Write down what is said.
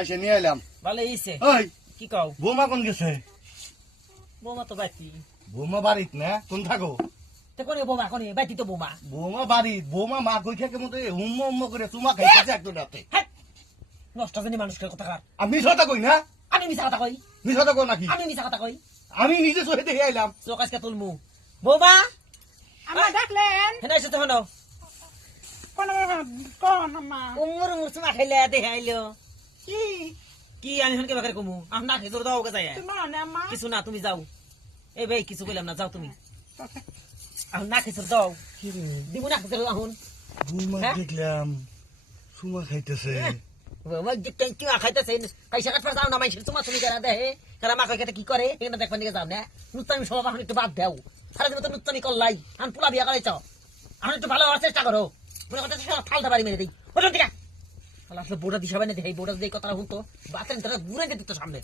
এসে নিয়ে এলাম। ভালো হইছে। ওই কি কও? বৌমা কোন গেছে? বৌমা তো বাইতি। বৌমা বাড়িত না, কোন থাকো? তে কোনে বৌমা কোনে বাইতি তো বৌমা। বৌমা বাড়িত, বৌমা মা কই খেকে মতো হুম্ম হুম্ম করে চুমা খাইতেছে একটু রাতে। হ্যাঁ নষ্ট জানি মানুষের কথা কার। আমি মিছা কথা কই না? আমি মিছা কথা কই। মিছা কথা কই নাকি? আমি মিছা কথা কই। আমি নিজে চোখে দেখে আইলাম। চোখ আজকে তুলমু। বৌমা আম্মা ডাকলেন হেনা এসে তো হনো। কোন কোন আম্মা উমর মুসমা খাইলে দেখে আইলো। কি কি আমি হনকে বাকারে কমু। আম না খেজুর দাও গে যায়। তুমি মানে আম্মা কিছু না তুমি যাও। এ ভাই কিছু কইলাম না যাও তুমি। এখন না খেজুর দাও। দিব না খেজুর এখন। বৌমা হ্যাঁ? দেখলাম চুমা খাইতেছে। বৌমা দেখতে কি খাইতেছে কাইসা কাট যাও না মাইছিল তোমার তুমি করা দেহে কারা মা কইতে কি করে এখানে দেখবার দিকে যাও না নুত্তামি সব এখন একটু বাদ দাও সারা দিন তো নুত্তামি করলাই আন পোলা বিয়া করাইছ এখন একটু ভালো হওয়ার চেষ্টা করো মনে কথা ঠালটা বাড়ি মেরে দেই ওজন টিকা আসলে বোর্ডা দিশাবে না দেই বোর্ডা দেই কথা হুতো বাতেন তারা ঘুরে দিত সামনে